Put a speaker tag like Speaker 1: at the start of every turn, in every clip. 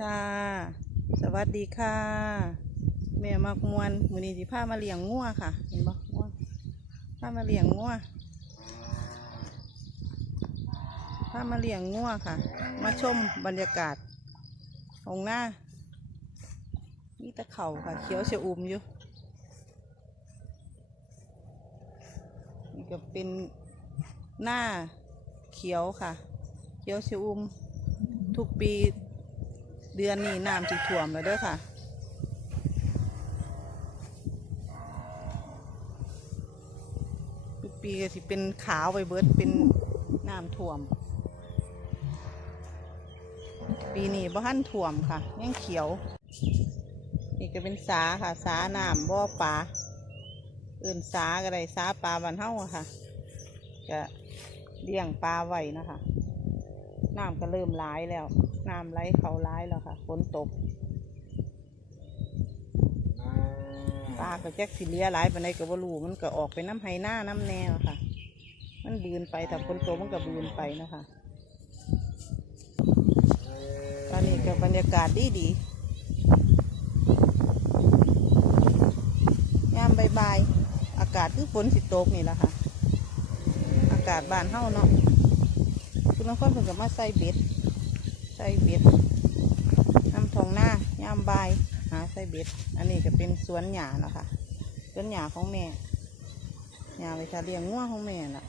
Speaker 1: จ้าสวัสดีค่ะ แม่มักมวนมือนี้สิพามาเลี้ยงงัวค่ะ เห็นบ่งัวพามาเลี้ยงงัวพามาเลี้ยงงัวค่ะ มาชมบรรยากาศของหน้ามีแตะเข่าค่ะ เขียวชะอุ่มอยู่นี่ก็เป็นหน้าเขียวค่ะ เขียวชะอุ่มทุกปี เดือนนี้น้ำสิท่วมแล้วเด้อค่ะ ทุกปีก็สิเป็นขาวไปเบิดเป็นน้ำท่วม ปีนี้บ่ทันท่วมค่ะยังเขียว นี่ก็เป็นสาค่ะ สาน้ำบ่อปลาอื่นสาก็ได้สาปลาบันเฮาค่ะจะเลี้ยงปลาไว้นะคะน้ำก็เริ่มร้ายแล้ว น้ำไหลเขาร้ายแล้วค่ะฝนตกปลาก็แจ็คสิเลียหลายปานใดก็บ่รู้มันก็ออกไปน้ำไห้หน้าน้ำแนวค่ะ มันบืนไปแต่ฝนตกมันก็บืนไปนะคะตอนนี้ก็บรรยากาศดีดีๆยามบายๆอากาศคือฝนสิตกนี่แหละค่ะ อากาศบ้านเฮาเนาะคุณน้องคนเพิ่นก็มาใส่เบ็ด ใส่เบ็ดน้ำทองหน้ายามบายหาใส่เบ็ด อันนี้ก็เป็นสวนหญ้าเนาะค่ะสวนหญ้าของแม่หญ้าไปชาเลี้ยงง่วของแม่น่ะ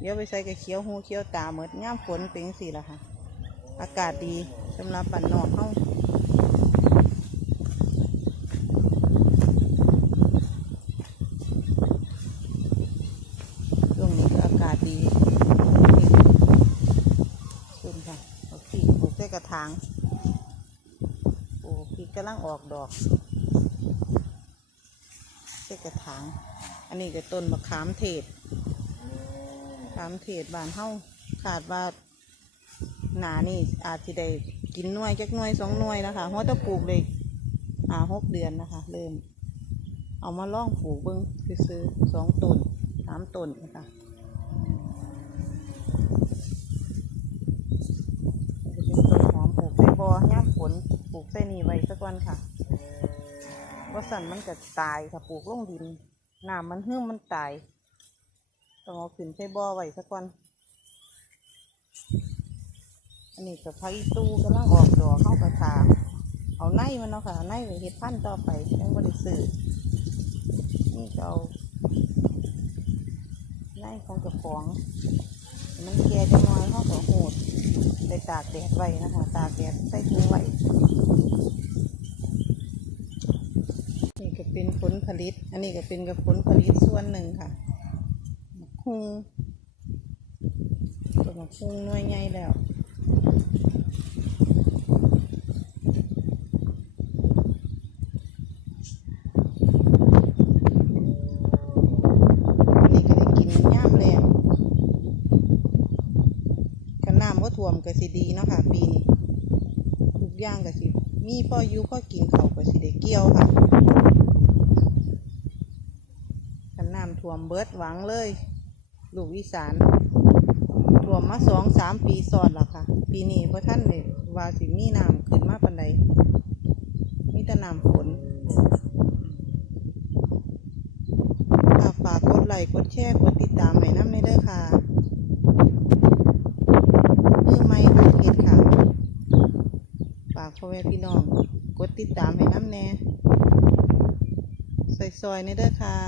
Speaker 1: เดี๋ยวไปใส่กระเขียวหูเขียวตาเหมือนย่ามฝนเป็นสีละค่ะ อากาศดีสำหรับปั่นนอกเฮาช่วงนี้ก็อากาศดีขึ้นค่ะเอาพริกปลูกใส่กระถางปลูกพริกกำลังออกดอกใส่กระถาง อันนี้ก็ต้นมะขามเทศมะขามเทศบานเฮาขาดว่าหนานี่อาจจะได้กินหน่วยจักหน่วยสองหน่วยนะคะเพราะต้องปลูกเลยอ่าหกเดือนนะคะ เริ่ม เอามาล่องปลูกเบิ้งซื้อสองต้นสามต้นนะคะเป็นต้นหอมปลูกใส่บอย่ามฝนปลูกใส่นี่ไว้สักวันค่ะว่าสันมันจะตายค่ะปลูกลงดินน้ำมันเหื่อมมันตายต้องเอาขึ้นใส่บ่อไว้สักวันอันนี้กับพักอีตู้กำลังออกดอกเข้ากระถางเอาไนมันเนาะค่ะไนไว้เฮ็ดพันต่อไปยังไม่ได้ซื้อนี่ก็เอาไนของเจ้าของมันแก่จะน้อยเขาก็โหดไป ตากแดดไว้นะคะตากแดดใส่ถุงไว้ นี่ก็เป็นผลผลิต อันนี้ก็เป็นกับผลผลิตส่วนหนึ่งค่ะมะคุงตัวมะคุงน่วยใหญ่แล้ว นี่ก็ได้กินย่ามแล้วกันน้ำก็ท่ วมก็สิดีเนาะค่ะปีนี้ทุกอย่างก็สิมีพ่ออยู่พ่อกินเขาก็สิได้เกี่ยวค่ะกันน้ำท่วมเบิดหวังเลย ลูกอีสานท่วมมาสองสามปีซ้อนแล้วค่ะ ปีนี้พระท่านเลยว่าสิมีน้ำขึ้นมาปันใดมีแต่น้ำฝนค่ะฝากกดไลค์กดแชร์กดติดตามให้น้ำในเด้อค่ะมือไม่ค่ะเฮ็ดค่ะ ฝากพ่อแม่พี่น้อง กดติดตามให้น้ำแน่ซอยๆในเด้อค่ะ